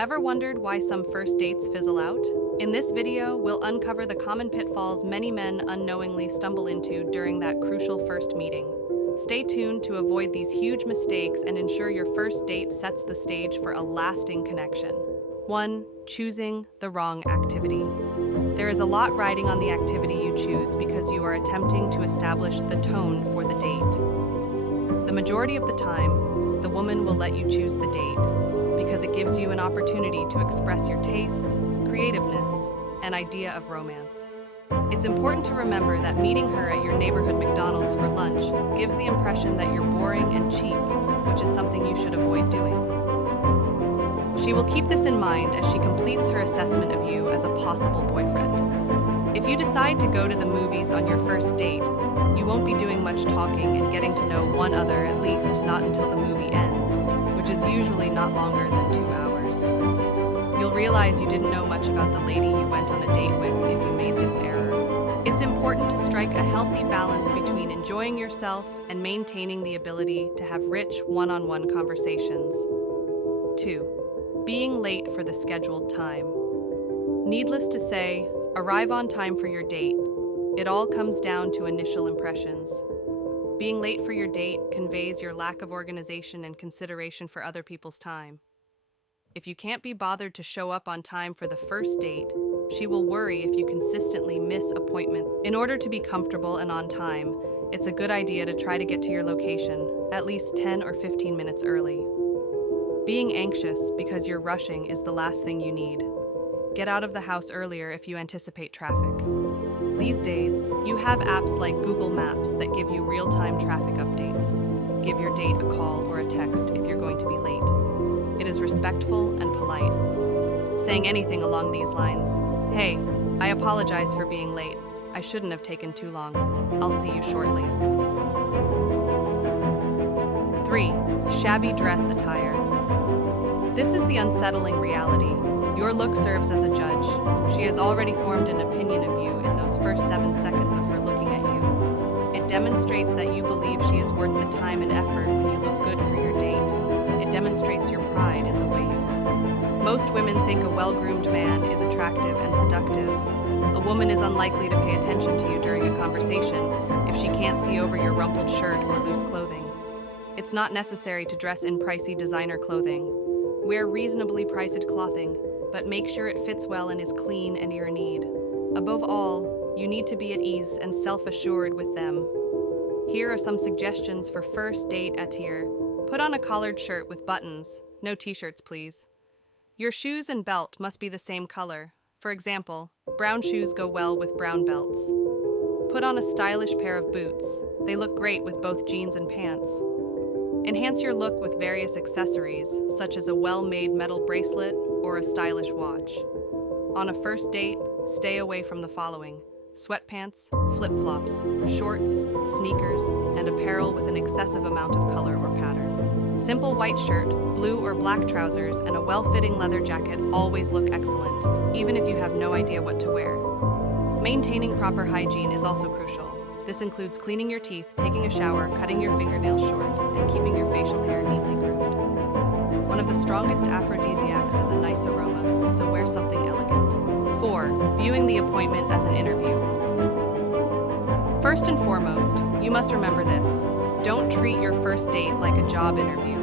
Ever wondered why some first dates fizzle out? In this video, we'll uncover the common pitfalls many men unknowingly stumble into during that crucial first meeting. Stay tuned to avoid these huge mistakes and ensure your first date sets the stage for a lasting connection. 1. Choosing the wrong activity. There is a lot riding on the activity you choose because you are attempting to establish the tone for the date. The majority of the time, the woman will let you choose the date because it gives you an opportunity to express your tastes, creativeness, and idea of romance. It's important to remember that meeting her at your neighborhood McDonald's for lunch gives the impression that you're boring and cheap, which is something you should avoid doing. She will keep this in mind as she completes her assessment of you as a possible boyfriend. If you decide to go to the movies on your first date, you won't be doing much talking and getting to know one another, at least not until the movie ends, which is usually not longer than 2 hours. You'll realize you didn't know much about the lady you went on a date with if you made this error. It's important to strike a healthy balance between enjoying yourself and maintaining the ability to have rich one-on-one conversations. 2. Being late for the scheduled time. Needless to say, arrive on time for your date. It all comes down to initial impressions. Being late for your date conveys your lack of organization and consideration for other people's time. If you can't be bothered to show up on time for the first date, she will worry if you consistently miss appointments. In order to be comfortable and on time, it's a good idea to try to get to your location at least 10 or 15 minutes early. Being anxious because you're rushing is the last thing you need. Get out of the house earlier if you anticipate traffic. These days, you have apps like Google Maps that give you real-time traffic updates. Give your date a call or a text if you're going to be late. It is respectful and polite. Saying anything along these lines, "Hey, I apologize for being late. I shouldn't have taken too long. I'll see you shortly." 3. Shabby dress attire. This is the unsettling reality. Your look serves as a judge. She has already formed an opinion of you in those first 7 seconds of her looking at you. It demonstrates that you believe she is worth the time and effort when you look good for your date. It demonstrates your pride in the way you look. Most women think a well-groomed man is attractive and seductive. A woman is unlikely to pay attention to you during a conversation if she can't see over your rumpled shirt or loose clothing. It's not necessary to dress in pricey designer clothing. Wear reasonably priced clothing, but make sure it fits well and is clean and your need. Above all, you need to be at ease and self-assured with them. Here are some suggestions for first date attire. Put on a collared shirt with buttons. No t-shirts, please. Your shoes and belt must be the same color. For example, brown shoes go well with brown belts. Put on a stylish pair of boots. They look great with both jeans and pants. Enhance your look with various accessories, such as a well-made metal bracelet or a stylish watch. On a first date, stay away from the following: sweatpants, flip-flops, shorts, sneakers, and apparel with an excessive amount of color or pattern. Simple white shirt, blue or black trousers, and a well-fitting leather jacket always look excellent, even if you have no idea what to wear. Maintaining proper hygiene is also crucial. This includes cleaning your teeth, taking a shower, cutting your fingernails short, and keeping your facial hair neatly groomed. One of the strongest aphrodisiacs is a nice aroma, so wear something elegant. 4. Viewing the appointment as an interview. First and foremost, you must remember this. Don't treat your first date like a job interview.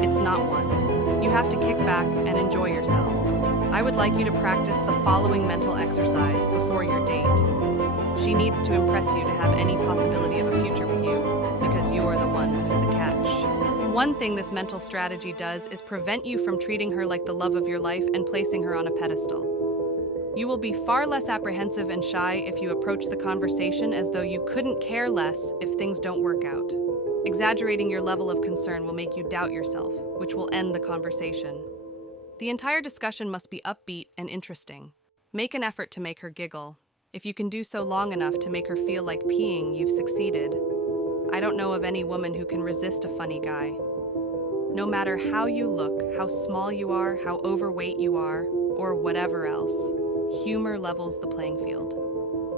It's not one. You have to kick back and enjoy yourselves. I would like you to practice the following mental exercise before your date. She needs to impress you to have any possibility of a future with you, because you are the one who's the catch. One thing this mental strategy does is prevent you from treating her like the love of your life and placing her on a pedestal. You will be far less apprehensive and shy if you approach the conversation as though you couldn't care less if things don't work out. Exaggerating your level of concern will make you doubt yourself, which will end the conversation. The entire discussion must be upbeat and interesting. Make an effort to make her giggle. If you can do so long enough to make her feel like peeing, you've succeeded. I don't know of any woman who can resist a funny guy. No matter how you look, how small you are, how overweight you are, or whatever else, humor levels the playing field.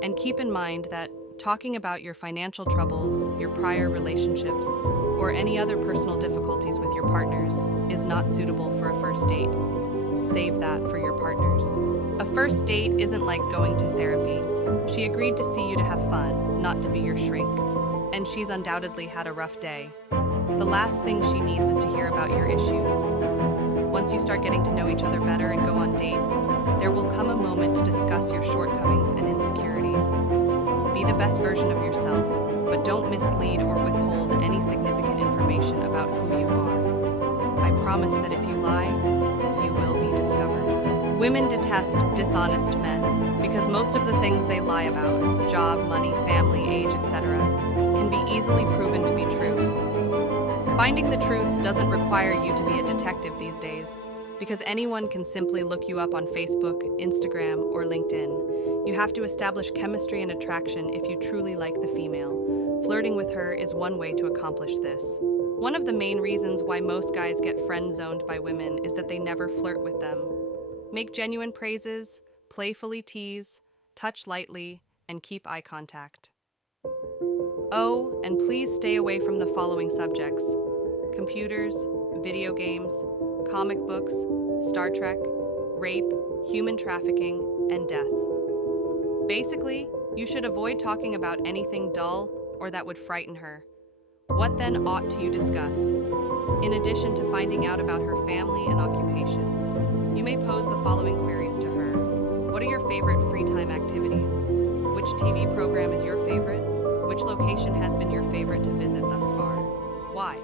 And keep in mind that talking about your financial troubles, your prior relationships, or any other personal difficulties with your partners is not suitable for a first date. Save that for your partners. A first date isn't like going to therapy. She agreed to see you to have fun, not to be your shrink. And she's undoubtedly had a rough day. The last thing she needs is to hear about your issues. Once you start getting to know each other better and go on dates, there will come a moment to discuss your shortcomings and insecurities. Be the best version of yourself, but don't mislead or withhold any significant information about who you are. I promise that if you lie, you will be discovered. Women detest dishonest men because most of the things they lie about, job, money, family, age, etc., can be easily proven to be true. Finding the truth doesn't require you to be a detective these days, because anyone can simply look you up on Facebook, Instagram, or LinkedIn. You have to establish chemistry and attraction if you truly like the female. Flirting with her is one way to accomplish this. One of the main reasons why most guys get friend-zoned by women is that they never flirt with them. Make genuine praises, playfully tease, touch lightly, and keep eye contact. Oh, and please stay away from the following subjects: computers, video games, comic books, Star Trek, rape, human trafficking, and death. Basically, you should avoid talking about anything dull or that would frighten her. What then ought you discuss? In addition to finding out about her family and occupation, you may pose the following queries to her. What are your favorite free time activities? Which TV program is your favorite? Which location has been your favorite to visit thus far? Why?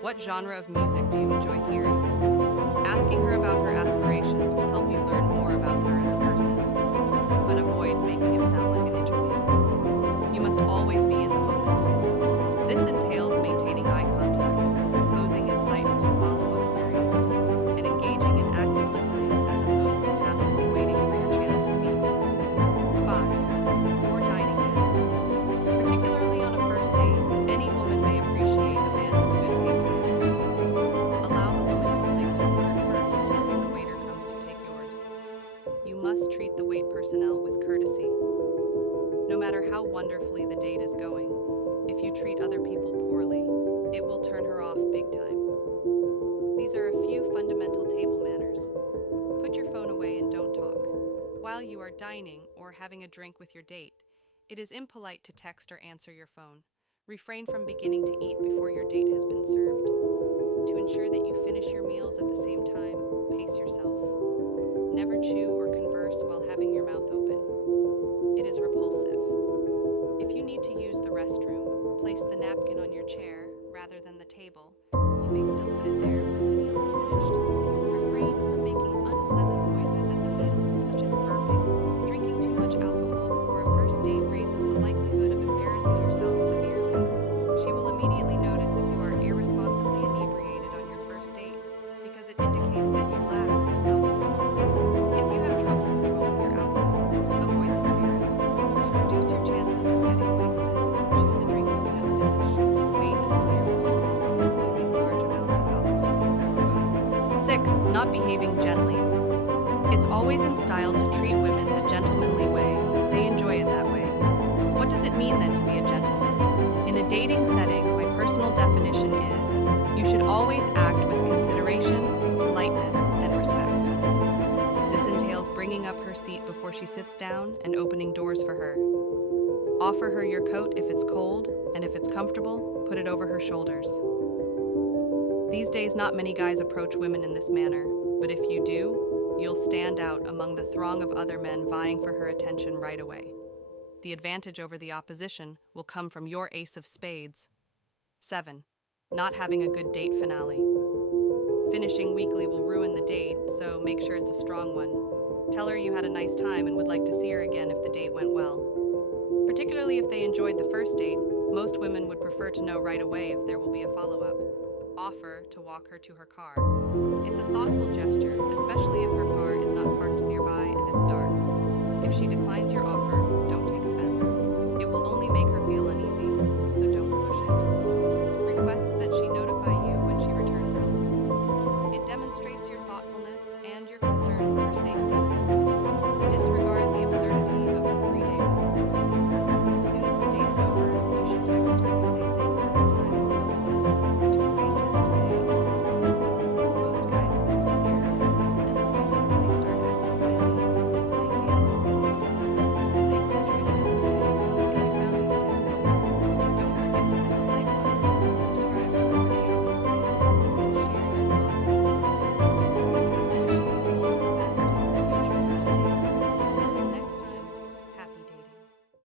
What genre of music do you enjoy hearing? Asking her about her aspirations will help you learn more about her as a person, but avoid making it sound like an interview. You must always be in the moment. This entails maintaining eye contact, posing insightful follow-up queries, and engaging in active listening as opposed to passively waiting for your chance to speak. 5. Poor dining manners. Particularly on a first date, any woman may appreciate a man with good table manners. Allow the woman to place her order first when the waiter comes to take yours. You must treat the wait personnel with courtesy. No matter how wonderfully the date is going, if you treat other people poorly, it will turn her off big time. These are a few fundamental table manners. Put your phone away and don't talk. While you are dining or having a drink with your date, it is impolite to text or answer your phone. Refrain from beginning to eat before your date has been served. To ensure that you finish your meals at the same time, pace yourself. Never chew or converse while having your mouth open. It is repulsive. If you need to use the restroom, place the napkin on your chair rather than the table. You may still put it there when the meal is finished. Refrain from making unpleasant noises at the meal, such as burping. Drinking too much alcohol before a first date raises the likelihood of embarrassing yourself severely. She will immediately notice if you are irresponsibly inebriated on your first date, because it indicates that you lack self-control. If you have trouble controlling your alcohol, avoid the spirits. To reduce your chances of getting wasted, choose a drink you can't finish. Wait until you're full before consuming large amounts of alcohol, or both. 6. Not behaving gently. It's always in style to treat women the gentlemanly way. They enjoy it that way. What does it mean then to be a gentleman? In a dating setting, my personal definition is, you should always act with consideration, politeness, and respect. This entails bringing up her seat before she sits down and opening doors for her. Offer her your coat if it's cold, and if it's comfortable, put it over her shoulders. These days, not many guys approach women in this manner, but if you do, you'll stand out among the throng of other men vying for her attention right away. The advantage over the opposition will come from your ace of spades. 7. Not having a good date finale. Finishing weakly will ruin the date, so make sure it's a strong one. Tell her you had a nice time and would like to see her again if the date went well. Particularly if they enjoyed the first date, most women would prefer to know right away if there will be a follow-up. Offer to walk her to her car. It's a thoughtful gesture, especially if her car is not parked nearby and it's dark. If she declines your offer, don't take offense. It will only make her feel uneasy, so don't push it. Request that she notify you when she returns home. It demonstrates your thoughtfulness and your concern for her safety.